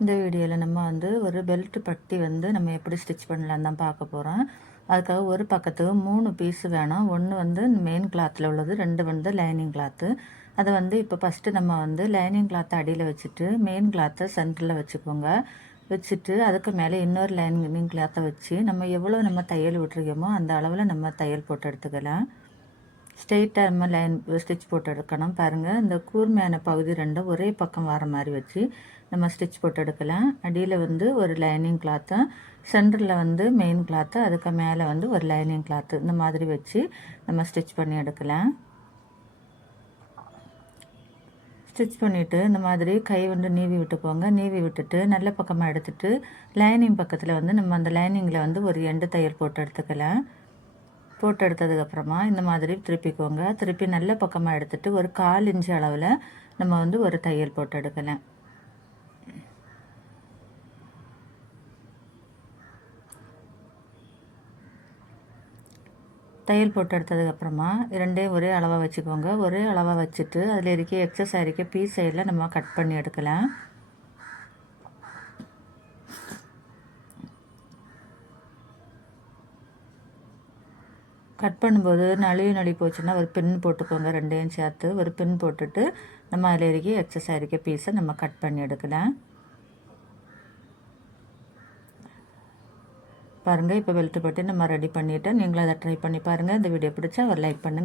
இந்த வீடியோவில் நம்ம ஒரு பெல்ட் பட்டி நம்ம எப்படி ஸ்டிச் பண்ணலான்னு தான் பார்க்க போகிறோம். அதுக்காக ஒரு பக்கத்துக்கு 3 பீஸ் வேணும். ஒன்று மெயின் கிளாத்தில் உள்ளது, 2 லைனிங் கிளாத்து. அதை இப்போ ஃபஸ்ட்டு நம்ம லைனிங் கிளாத்தை அடியில் வச்சுட்டு மெயின் கிளாத்தை சென்டரில் வச்சுக்கோங்க. வச்சுட்டு அதுக்கு மேலே இன்னொரு லைனிங் கிளாத்தை வச்சு நம்ம எவ்வளோ நம்ம தையல் விட்டுருக்கோமோ அந்த அளவில் நம்ம தையல் போட்டு எடுத்துக்கலாம். ஸ்ட்ரெயிட்டாக நம்ம லைன் ஸ்டிச் போட்டு எடுக்கணும். பாருங்கள், இந்த கூர்மையான பகுதி ரெண்டும் ஒரே பக்கம் வர மாதிரி வச்சு நம்ம ஸ்டிச் போட்டு எடுக்கலாம். அடியில் ஒரு லைனிங் கிளாத்து, சென்டரில் மெயின் கிளாத்து, அதுக்கு மேலே ஒரு லைனிங் கிளாத்து, இந்த மாதிரி வச்சு நம்ம ஸ்டிச் பண்ணி எடுக்கலாம். ஸ்டிச் பண்ணிவிட்டு இந்த மாதிரி கை நீவி விட்டுக்கோங்க. நீவி விட்டுட்டு நல்ல பக்கமாக எடுத்துகிட்டு லைனிங் பக்கத்தில் நம்ம அந்த லைனிங்கில் ஒரு எண்டு தையல் போட்டு எடுத்துக்கலாம். போட்டு எடுத்ததுக்கப்புறமா இந்த மாதிரி திருப்பிக்கோங்க. திருப்பி நல்ல பக்கமாக எடுத்துகிட்டு ஒரு 1/4 இன்ச்சு அளவில் நம்ம ஒரு தையல் போட்டு எடுக்கலாம். தையல் போட்டு எடுத்ததுக்கப்புறமா ரெண்டையும் ஒரே அளவாக வச்சுக்கோங்க. ஒரே அளவாக வச்சுட்டு அதில் இருக்க எக்ஸஸ் ஆகிருக்க பீஸ் சைடில் நம்ம கட் பண்ணி எடுக்கலாம். கட் பண்ணும்போது நழுவி போச்சுன்னா ஒரு பின் போட்டுக்கோங்க. ரெண்டையும் சேர்த்து ஒரு பின் போட்டுட்டு நம்ம அதில் இருக்க எக்ஸஸ் ஆகிருக்க பீஸை நம்ம கட் பண்ணி எடுக்கலாம். பாருங்கள், இப்போ பெல்ட் பட்டி நம்ம ரெடி பண்ணிவிட்டு நீங்களும் அதை ட்ரை பண்ணி பாருங்கள். இந்த வீடியோ பிடிச்சா ஒரு லைக் பண்ணுங்கள்.